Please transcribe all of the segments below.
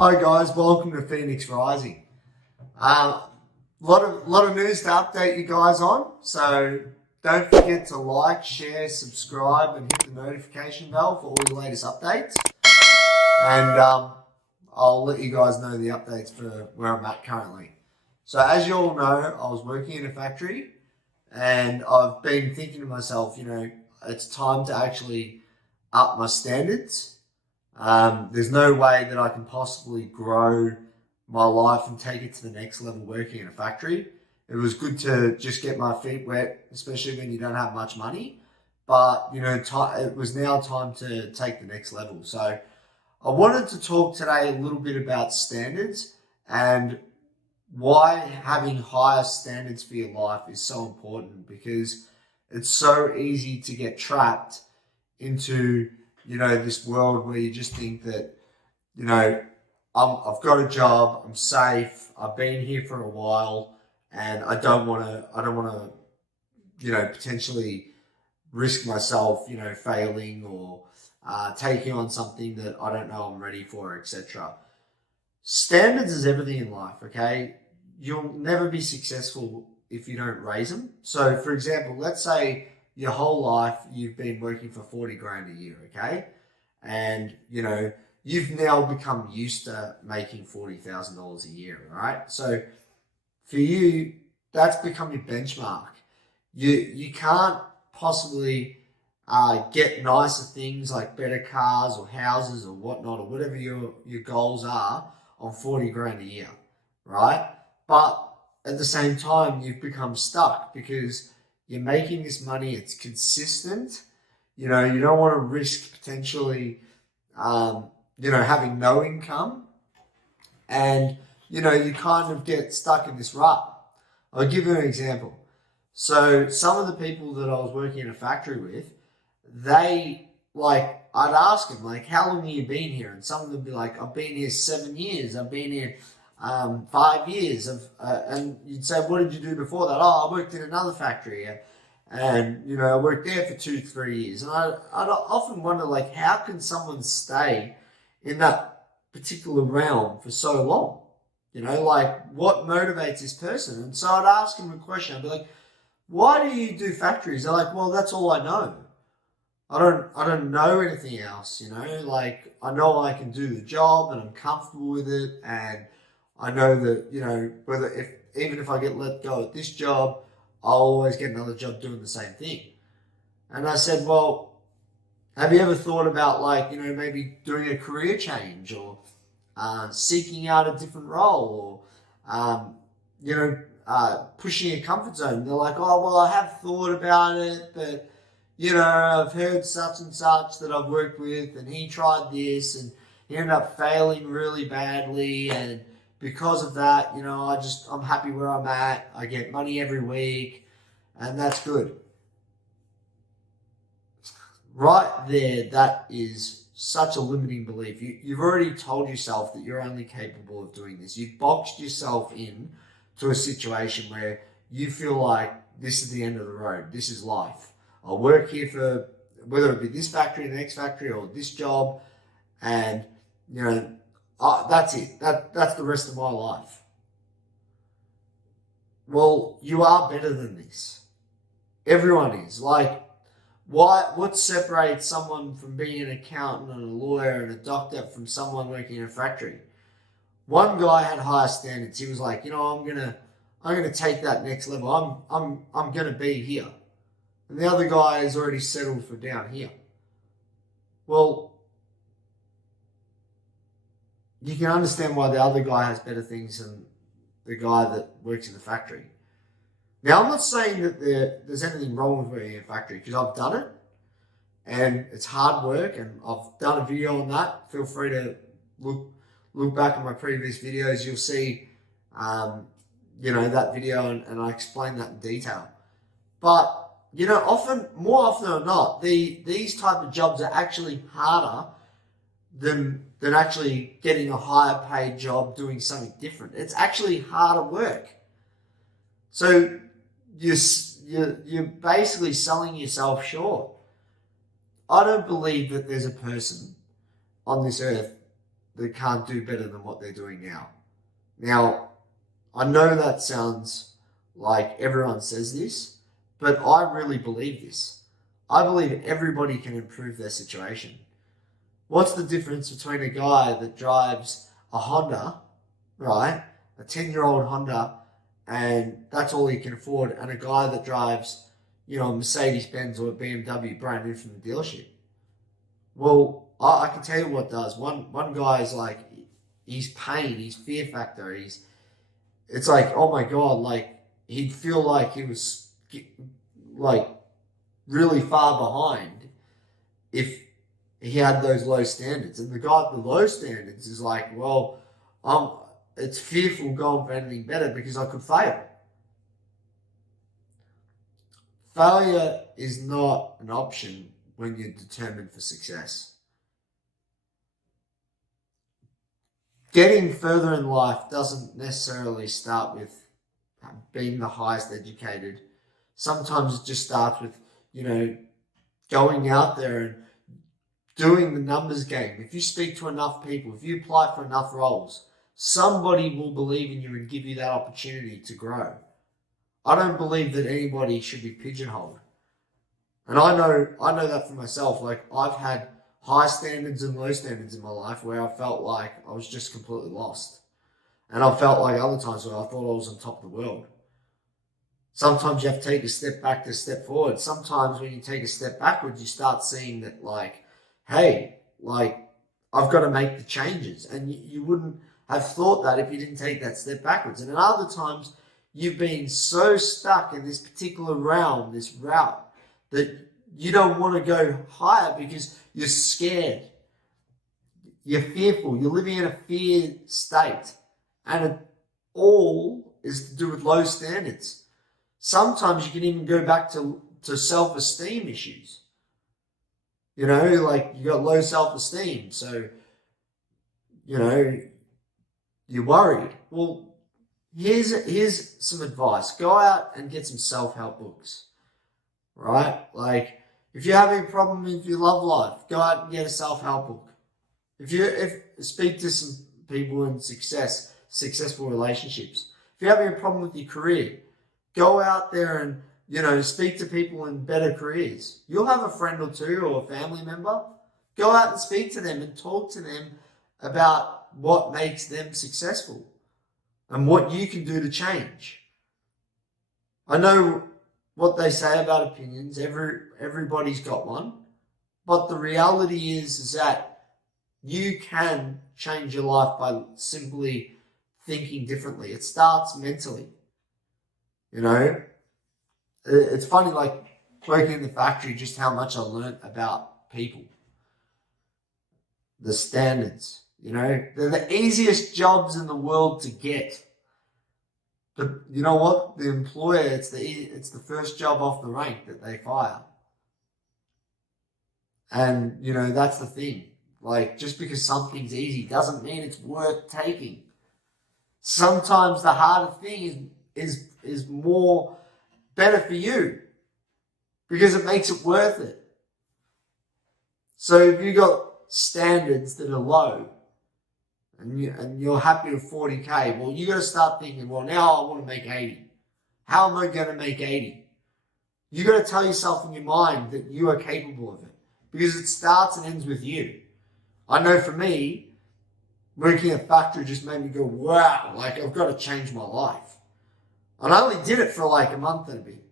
Hi guys, welcome to Phoenix Rising. Lot of news to update you guys on. So don't forget to like, share, subscribe, and hit the notification bell for all the latest updates. And I'll let you guys know the updates for where I'm at currently. So as you all know, I was working in a factory, and I've been thinking to myself, it's time to actually up my standards. There's no way that I can possibly grow my life and take it to the next level working in a factory. It was good to just get my feet wet, especially when you don't have much money. But, it was now time to take the next level. So I wanted to talk today a little bit about standards and why having higher standards for your life is so important, because it's so easy to get trapped into this world where you just think that, I've got a job, I'm safe, I've been here for a while, and I don't want to, potentially risk myself, failing or taking on something that I don't know I'm ready for, etc. Standards is everything in life, okay? You'll never be successful if you don't raise them. So, for example, let's say your whole life you've been working for 40 grand a year, okay? And, you've now become used to making $40,000 a year, right? So for you, that's become your benchmark. You can't possibly get nicer things like better cars or houses or whatnot or whatever your goals are on 40 grand a year, right? But at the same time, you've become stuck because you're making this money, it's consistent. You don't want to risk potentially, having no income, and, you kind of get stuck in this rut. I'll give you an example. So some of the people that I was working in a factory with, I'd ask them, how long have you been here? And some of them would be like, I've been here 7 years. I've been here 5 years. And you'd say, what did you do before that? Oh, I worked in another factory. And I worked there for 2-3 years. And I'd often wonder, how can someone stay in that particular realm for so long? What motivates this person? And so I'd ask them a question. I'd be like, why do you do factories? They're like, well, that's all I know. I don't know anything else, I know I can do the job and I'm comfortable with it, and I know that, even if I get let go at this job, I'll always get another job doing the same thing. And I said, well, have you ever thought about maybe doing a career change or seeking out a different role or, pushing a comfort zone? And they're like, oh, well, I have thought about it, but, I've heard such and such that I've worked with, and he tried this and he ended up failing really badly. And because of that, I'm happy where I'm at. I get money every week, and that's good. Right there, that is such a limiting belief. You've already told yourself that you're only capable of doing this. You've boxed yourself in to a situation where you feel like this is the end of the road. This is life. I'll work here for, whether it be this factory, the next factory, or this job, and, that's it. That's the rest of my life. Well, you are better than this. Everyone is. What separates someone from being an accountant and a lawyer and a doctor from someone working in a factory? One guy had higher standards. He was like, I'm gonna take that next level. I'm gonna be here. And the other guy is already settled for down here. Well, you can understand why the other guy has better things than the guy that works in the factory. Now, I'm not saying that there's anything wrong with working in a factory, because I've done it, and it's hard work, and I've done a video on that. Feel free to look back at my previous videos. You'll see, that video, and I explain that in detail. But, more often than not, these type of jobs are actually harder than actually getting a higher paid job doing something different. It's actually harder work. So you're basically selling yourself short. I don't believe that there's a person on this earth that can't do better than what they're doing now. Now, I know that sounds like everyone says this, but I really believe this. I believe everybody can improve their situation. What's the difference between a guy that drives a Honda, right, a 10-year-old Honda, and that's all he can afford, and a guy that drives, a Mercedes-Benz or a BMW brand new from the dealership? Well, I can tell you what does. One guy is like, his pain, his fear factor, it's like, oh my God, like he'd feel like he was like really far behind if he had those low standards. And the guy with the low standards is like, well, it's fearful going for anything better because I could fail. Failure is not an option when you're determined for success. Getting further in life doesn't necessarily start with being the highest educated. Sometimes it just starts with, going out there and doing the numbers game. If you speak to enough people, if you apply for enough roles, somebody will believe in you and give you that opportunity to grow. I don't believe that anybody should be pigeonholed. And I know that for myself. Like, I've had high standards and low standards in my life where I felt like I was just completely lost. And I felt like other times where I thought I was on top of the world. Sometimes you have to take a step back to step forward. Sometimes when you take a step backwards, you start seeing that, like, hey, like, I've got to make the changes. And you wouldn't have thought that if you didn't take that step backwards. And at other times, you've been so stuck in this particular realm, this route, that you don't want to go higher because you're scared. You're fearful. You're living in a fear state. And it all is to do with low standards. Sometimes you can even go back to self-esteem issues. Like, you got low self-esteem. So, you're worried. Well, here's some advice. Go out and get some self-help books. Right? Like, if you're having a problem with your love life, go out and get a self-help book. If speak to some people in successful relationships. If you're having a problem with your career, go out there and, speak to people in better careers. You'll have a friend or two or a family member. Go out and speak to them and talk to them about what makes them successful and what you can do to change. I know what they say about opinions. Everybody's got one. But the reality is that you can change your life by simply thinking differently. It starts mentally. It's funny, like, working in the factory, just how much I learned about people. The standards, they're the easiest jobs in the world to get. But you know what? The employer, it's the first job off the rank that they fire. And, that's the thing. Like, just because something's easy doesn't mean it's worth taking. Sometimes the harder thing is more better for you because it makes it worth it. So if you got standards that are low and you're happy with 40K, well, you got to start thinking, well, now I want to make 80. How am I going to make 80? You got to tell yourself in your mind that you are capable of it because it starts and ends with you. I know for me, working at a factory just made me go, wow, like, I've got to change my life. And I only did it for like a month and a bit.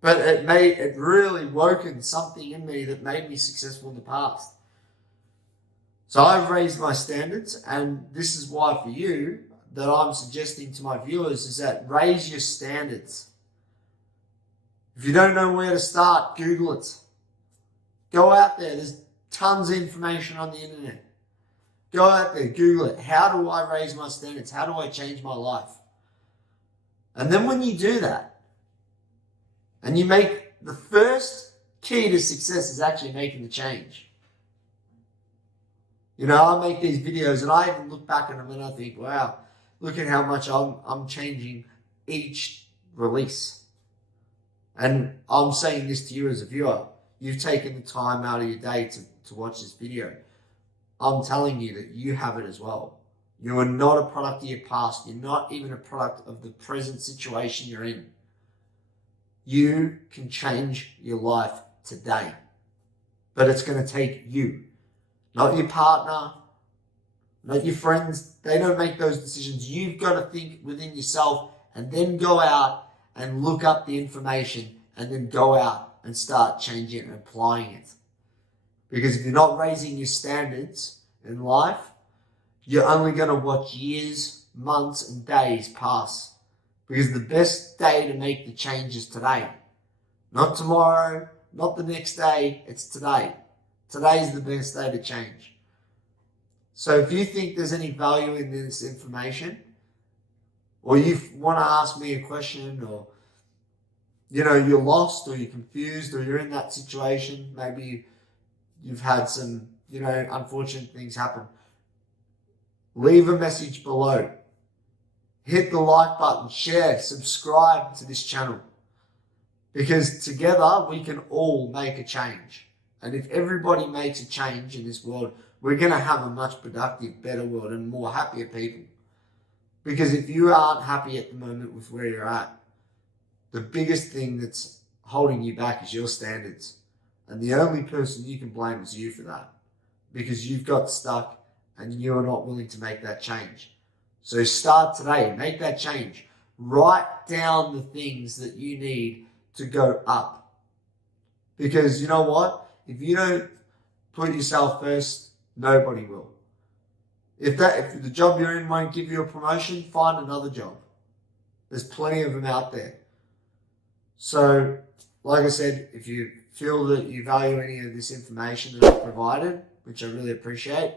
But it really woken something in me that made me successful in the past. So I've raised my standards, and this is why for you that I'm suggesting to my viewers is that raise your standards. If you don't know where to start, Google it. Go out there. There's tons of information on the internet. Go out there, Google it. How do I raise my standards? How do I change my life? And then when you do that, and you make the first key to success is actually making the change. I make these videos and I even look back at them and I think, wow, look at how much I'm changing each release. And I'm saying this to you as a viewer. You've taken the time out of your day to watch this video. I'm telling you that you have it as well. You are not a product of your past. You're not even a product of the present situation you're in. You can change your life today. But it's going to take you, not your partner, not your friends. They don't make those decisions. You've got to think within yourself and then go out and look up the information and then go out and start changing it and applying it. Because if you're not raising your standards in life, you're only going to watch years, months, and days pass. Because the best day to make the change is today. Not tomorrow, not the next day, it's today. Today's the best day to change. So if you think there's any value in this information, or you want to ask me a question, or you're lost, or you're confused, or you're in that situation, maybe you've had some unfortunate things happen, leave a message below. Hit the like button, share, subscribe to this channel. Because together we can all make a change. And if everybody makes a change in this world, we're going to have a much productive, better world and more happier people. Because if you aren't happy at the moment with where you're at, the biggest thing that's holding you back is your standards. And the only person you can blame is you for that. Because you've got stuck and you're not willing to make that change. So start today. Make that change. Write down the things that you need to go up. Because you know what? If you don't put yourself first, nobody will. If the job you're in won't give you a promotion, find another job. There's plenty of them out there. So, like I said, if you feel that you value any of this information that I've provided, which I really appreciate,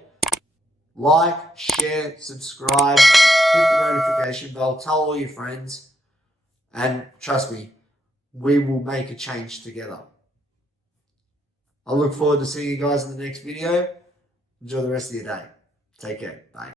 like, share, subscribe, hit the notification bell, tell all your friends, and trust me, we will make a change together. I look forward to seeing you guys in the next video. Enjoy the rest of your day. Take care. Bye.